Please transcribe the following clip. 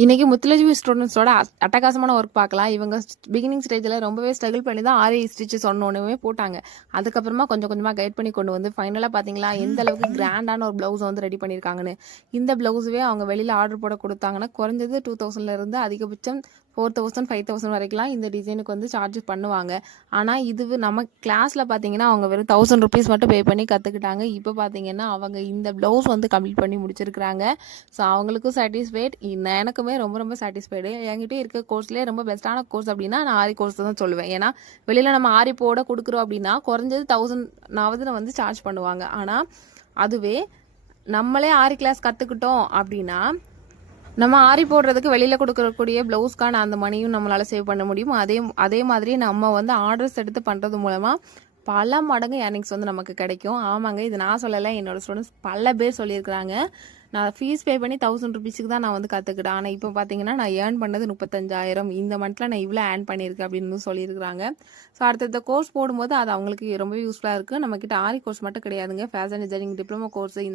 இன்னைக்கு முத்துலட்சுமி ஸ்டூடெண்ட்ஸோட அட்டகாசமான ஒர்க் பார்க்கலாம். இவங்க பிகினிங் ஸ்டேஜில் ரொம்பவே ஸ்ட்ரகிள் பண்ணி தான் ஆரி ஸ்டிச் சொன்னோன்னே போட்டாங்க. அதுக்கப்புறமா கொஞ்சம் கொஞ்சமாக கைட் பண்ணி கொண்டு வந்து ஃபைனலாக பார்த்தீங்களா எந்த அளவுக்கு கிராண்டான ஒரு ப்ளவுஸ் வந்து ரெடி பண்ணியிருக்காங்கன்னு. இந்த ப்ளவுஸுவே அவங்க வெளியில் ஆர்டர் போட கொடுத்தாங்கன்னா குறைஞ்சது டூ தௌசண்ட்லேருந்து அதிகபட்சம் ஃபோர் தௌசண்ட் ஃபைவ் தௌசண்ட் வரைக்கும்லாம் இந்த டிசைனுக்கு வந்து சார்ஜ் பண்ணுவாங்க. ஆனால் இது நம்ம கிளாஸில் பார்த்தீங்கன்னா அவங்க வெறும் தௌசண்ட் ருபீஸ் மட்டும் பே பண்ணி கற்றுக்கிட்டாங்க இப்போ பார்த்தீங்கன்னா அவங்க இந்த ப்ளவுஸ் வந்து கம்ப்ளீட் பண்ணி முடிச்சிருக்கிறாங்க. ஸோ அவங்களுக்கும் சாட்டிஸ்ஃபைட் எனக்குமே ரொம்ப ரொம்ப சாட்டிஸ்ஃபைடு என்கிட்ட இருக்க கோர்ஸ்லேயே ரொம்ப பெஸ்ட்டான கோர்ஸ் அப்படின்னா நான் ஆரி கோர்ஸ் தான் சொல்லுவேன். ஏன்னா வெளியில் நம்ம ஆரி போட கொடுக்குறோம் அப்படின்னா குறைஞ்சது தௌசண்ட்னாவது வந்து சார்ஜ் பண்ணுவாங்க. ஆனால் அதுவே நம்மளே ஆரி கிளாஸ் கற்றுக்கிட்டோம் அப்படின்னா நம்ம ஆரி போடுறதுக்கு வெளியில் கொடுக்கக்கூடிய ப்ளவுஸ்க்கான அந்த மணியும் நம்மளால் சேவ் பண்ண முடியும். அதே அதே மாதிரி நம்ம வந்து ஆர்டர்ஸ் எடுத்து பண்ணுறது மூலமாக பல மடங்கு ஏர்னிங்ஸ் வந்து நமக்கு கிடைக்கும். ஆமாங்க இது நான் சொல்லலை என்னோடய ஸ்டூடெண்ட்ஸ் பல பேர் சொல்லியிருக்கிறாங்க. நான் ஃபீஸ் பே பண்ணி தௌசண்ட் ருபீஸுக்கு தான் நான் வந்து கற்றுக்கிட்டேன் ஆனால் இப்போ பார்த்தீங்கன்னா நான் ஏர்ன் பண்ணது முப்பத்தஞ்சாயிரம். இந்த மந்த்தில் நான் இவ்வளோ ஏர்ன் பண்ணியிருக்கேன் அப்படின்னு சொல்லியிருக்கிறாங்க. ஸோ அடுத்தடுத்த கோர்ஸ் போடும்போது அது அவங்களுக்கு ரொம்ப யூஸ்ஃபுல்லாக இருக்குது நம்மக்கிட்ட ஆரி கோர்ஸ் மட்டும் கிடையாதுங்க. ஃபேஷன் டிசைனிங் டிப்ளமோ கோர்ஸ் இந்த